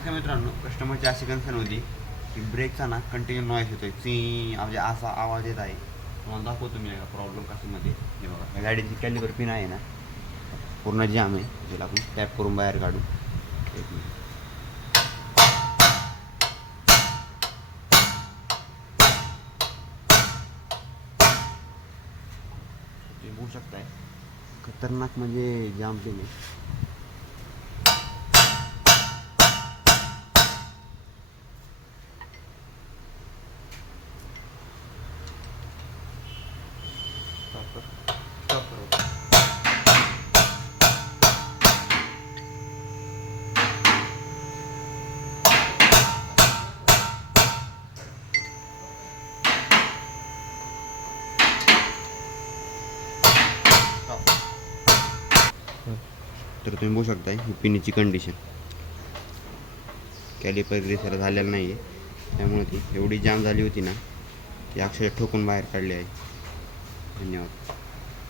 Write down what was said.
नमस्कार मित्रांनो, कस्टमरची अशी कन्सर्न होती की ब्रेकचा ना कंटिन्यू नॉईस येतोय, ची म्हणजे असा आवाज येत आहे. तुम्हाला दाखवतो मी प्रॉब्लेम कशामध्ये. हे बघा, ह्या गाडीची कॅलिबर पिन आहे ना, पूर्ण जाम आहे. त्याला आपण टॅप करून बाहेर काढू. एक मिनिट. ते बघू शकताय, खतरनाक म्हणजे जाम पिन आहे. स्टॉप करू. तर तुम्ही बघू शकताय ही पिनीची कंडिशन. कॅलिपर ग्रेसर झालेलं नाही आहे, त्यामुळे ती एवढी जाम झाली होती ना, ती अक्षरशः ठोकून बाहेर काढली आहे. धन्यवाद.